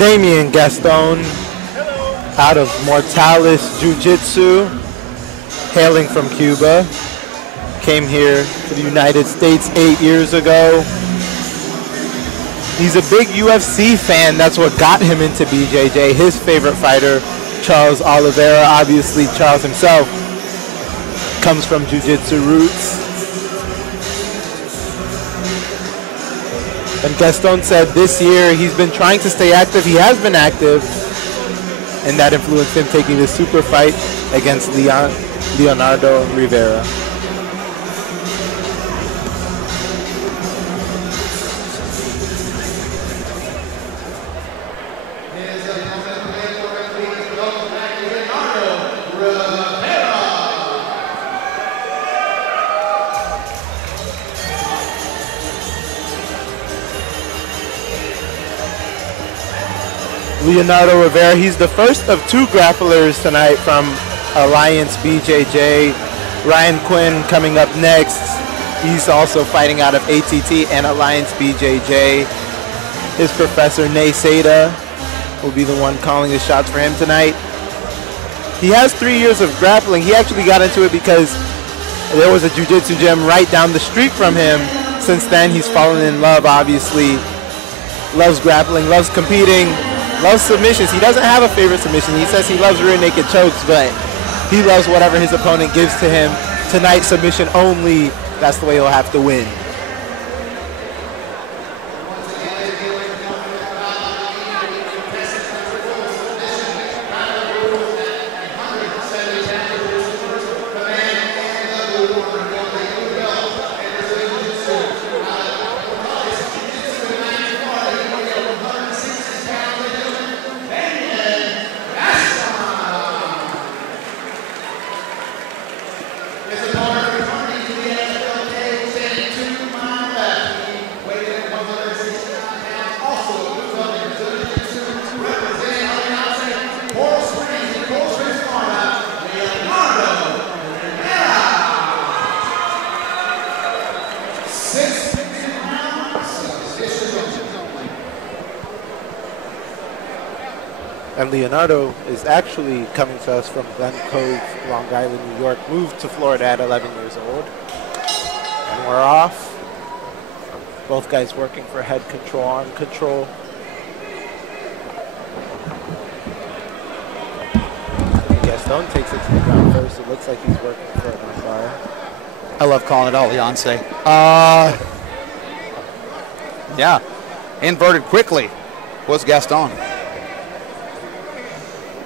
Damian Gaston out of Mortalis Jiu-Jitsu, hailing from Cuba. Came here to the United States 8 years ago. He's a big UFC fan. That's what got him into BJJ. His favorite fighter, Charles Oliveira. Obviously, Charles himself comes from Jiu-Jitsu roots. And Gaston said this year he's been trying to stay active. He has been active, and that influenced him taking this super fight against Leonardo Rivera. Leonardo Rivera, he's the first of two grapplers tonight from Alliance BJJ. Ryan Quinn coming up next. He's also fighting out of ATT and Alliance BJJ. His professor, Nay Seda, will be the one calling the shots for him tonight. He has 3 years of grappling. He actually got into it because there was a jiu-jitsu gym right down the street from him. Since then, he's fallen in love, obviously. Loves grappling, loves competing, loves submissions. He doesn't have a favorite submission. He says he loves rear naked chokes, but he loves whatever his opponent gives to him. Tonight, submission only. That's the way he'll have to win. And Leonardo is actually coming to us from Glen Cove, Long Island, New York. Moved to Florida at 11 years old. And we're off. Both guys working for head control, arm control. Gaston takes it to the ground first. It looks like he's working for an armbar. I love calling it all, Leonce. Yeah. Inverted quickly was Gaston.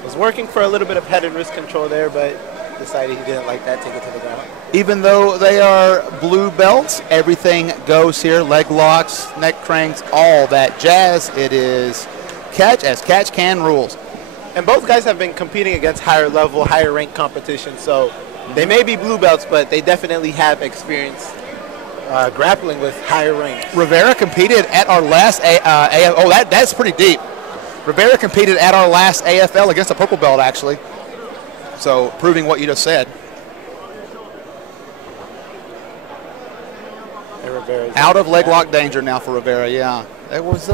Was working for a little bit of head and wrist control there, but decided he didn't like that, take it to the ground. Even though they are blue belts, everything goes here. Leg locks, neck cranks, all that jazz. It is catch as catch can rules. And both guys have been competing against higher level, higher rank competition, so they may be blue belts, but they definitely have experience grappling with higher ranks. Rivera competed at our last that's pretty deep. Rivera competed at our last AFL against a purple belt, actually. So, proving what you just said. Out of leg lock danger now for Rivera, yeah. It was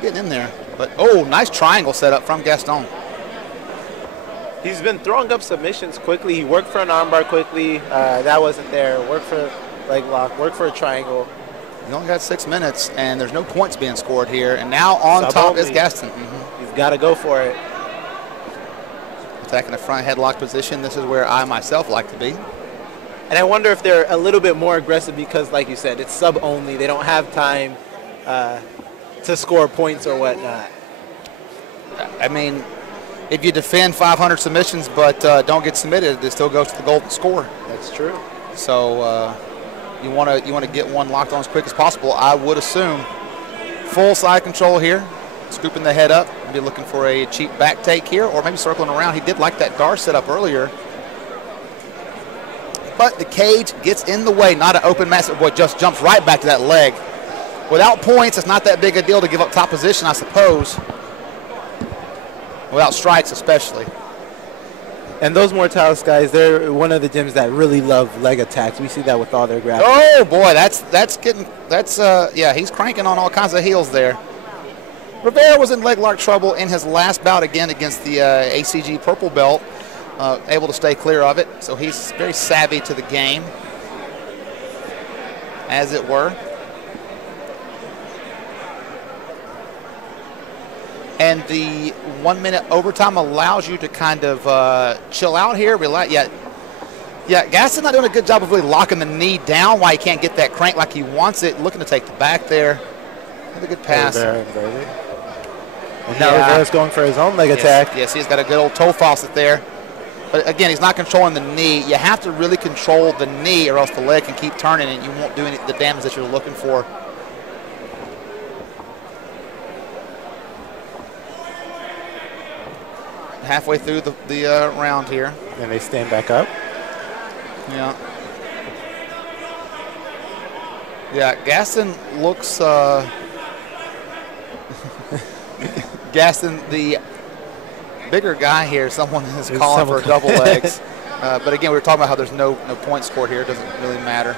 getting in there. But, oh, nice triangle set up from Gaston. He's been throwing up submissions quickly. He worked for an armbar quickly. That wasn't there. Worked for leg lock, worked for a triangle. He's only got 6 minutes, and there's no points being scored here. And now on top is Gaston. He's got to go for it. Attacking the front headlock position. This is where I myself like to be. And I wonder if they're a little bit more aggressive because, like you said, it's sub only. They don't have time to score points or whatnot. I mean, if you defend 500 submissions but don't get submitted, it still goes to the golden score. That's true. So you want to get one locked on as quick as possible. I would assume full side control here, scooping the head up, maybe looking for a cheap back take here, or maybe circling around. He did like that Dar setup earlier, but the cage gets in the way. Not an open massive boy, just jumps right back to that leg. Without points, it's not that big a deal to give up top position, I suppose. Without strikes, especially. And those Mortalis guys, they're one of the gyms that really love leg attacks. We see that with all their grappling. Oh boy, that's yeah, he's cranking on all kinds of heels there. Rivera was in leg lock trouble in his last bout again against the ACG purple belt, able to stay clear of it. So he's very savvy to the game, as it were. And the 1 minute overtime allows you to kind of chill out here. Yeah, Gaston not doing a good job of really locking the knee down while he can't get that crank like he wants it. Looking to take the back there. That's a good pass. And now Rivera's going for his own leg attack. Yes, he's got a good old toe faucet there. But again, he's not controlling the knee. You have to really control the knee or else the leg can keep turning and you won't do the damage that you're looking for. Halfway through the round here. And they stand back up. Yeah. Yeah, Gaston looks... Gaston, the bigger guy here, someone is calling for double legs. But again, we were talking about how there's no point scored here. It doesn't really matter.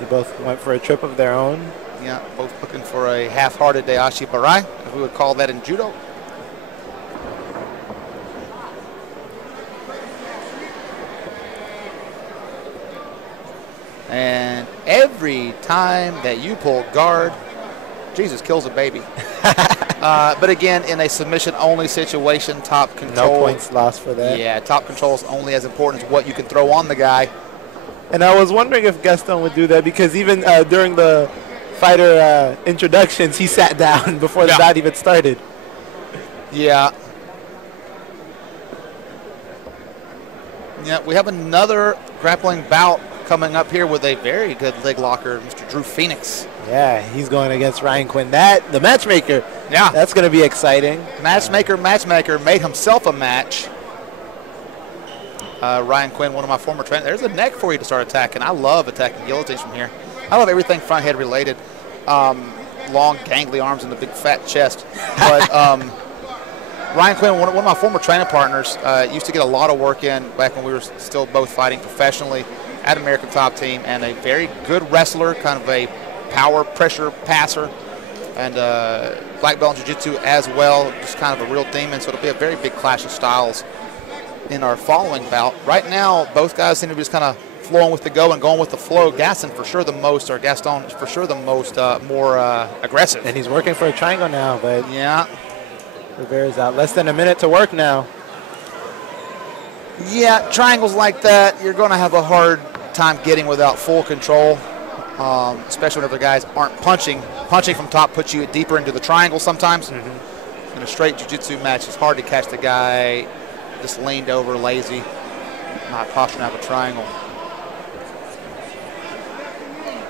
They both went for a trip of their own. Yeah, both looking for a half-hearted Dayashi Barai, as we would call that in judo. And every time that you pull guard, Jesus kills a baby. But again, in a submission-only situation, top control. No points lost for that. Yeah, top control is only as important as what you can throw on the guy. And I was wondering if Gaston would do that because even during the fighter introductions, he sat down before the bout even started. Yeah. Yeah, we have another grappling bout coming up here with a very good leg locker, Mr. Drew Phoenix. Yeah, he's going against Ryan Quinn. The matchmaker. Yeah. That's going to be exciting. Matchmaker made himself a match. Ryan Quinn, one of my former trainers. There's a neck for you to start attacking. I love attacking guillotines from here. I love everything front head related. Long, gangly arms and the big fat chest. But Ryan Quinn, one of my former training partners, used to get a lot of work in back when we were still both fighting professionally at American Top Team, and a very good wrestler, kind of a power pressure passer, and black belt in jiu-jitsu as well, just kind of a real demon. So it'll be a very big clash of styles in our following bout. Right now, both guys seem to be just kind of flowing with the go and going with the flow. Gaston for sure the most, or Gaston for sure the most more aggressive. And he's working for a triangle now, but yeah, Rivera's out. Less than a minute to work now. Yeah, triangles like that, you're going to have a hard time getting without full control, especially whenever the guys aren't punching. Punching from top puts you deeper into the triangle sometimes. Mm-hmm. In a straight jiu-jitsu match, it's hard to catch the guy just leaned over, lazy, not posturing out of a triangle.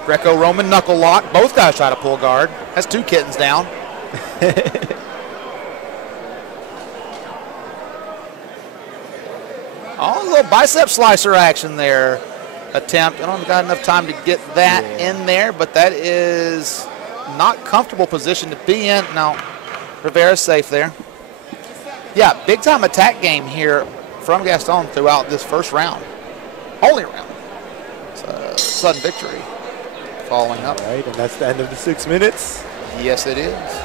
Greco-Roman knuckle lock. Both guys try to pull guard. That's two kittens down. Oh, a little bicep slicer action there. Attempt. I don't got enough time to get that in there, but that is not comfortable position to be in. No, Rivera's safe there. Yeah, big time attack game here from Gaston throughout this first round. Only round. It's a sudden victory following up. All right, and that's the end of the 6 minutes. Yes, it is.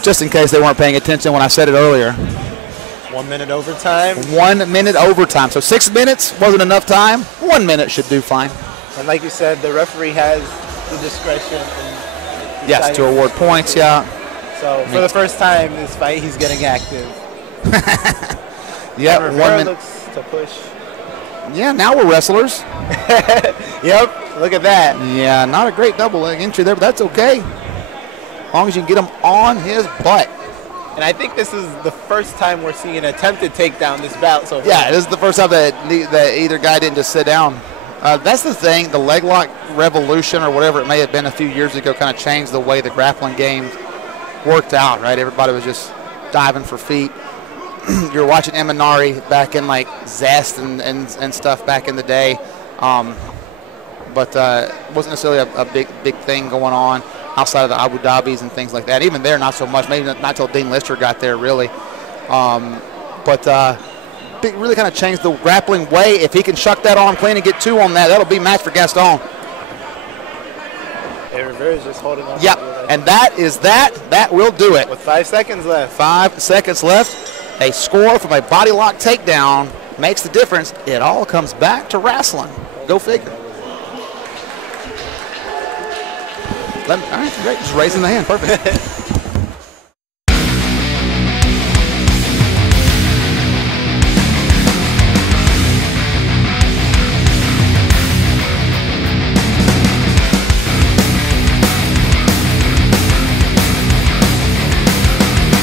Just in case they weren't paying attention when I said it earlier. 1 minute overtime. 1 minute overtime. So 6 minutes wasn't enough time. 1 minute should do fine. And like you said, the referee has the discretion. Yes, to award points, yeah. So for the first time in this fight, he's getting active. Yeah, Rivera looks to push. Yeah, now we're wrestlers. Yep, look at that. Yeah, not a great double leg entry there, but that's okay. As long as you can get him on his butt. And I think this is the first time we're seeing an attempted takedown this bout so far. Yeah, this is the first time that either guy didn't just sit down. That's the thing, the leg lock revolution or whatever it may have been a few years ago kind of changed the way the grappling game worked out, right? Everybody was just diving for feet. you're watching Eminari back in like Zest and stuff back in the day. But it wasn't necessarily a big thing going on outside of the Abu Dhabis and things like that. Even there, not so much. Maybe not until Dean Lister got there, really. Really kind of changed the grappling way. If he can shuck that arm clean and get 2 on that, that'll be match for Gaston. Rivera's just holding on. Yep, and that will do it. With 5 seconds left. 5 seconds left. A score from a body lock takedown makes the difference. It all comes back to wrestling. Go figure. All right, great. Just raising the hand. Perfect.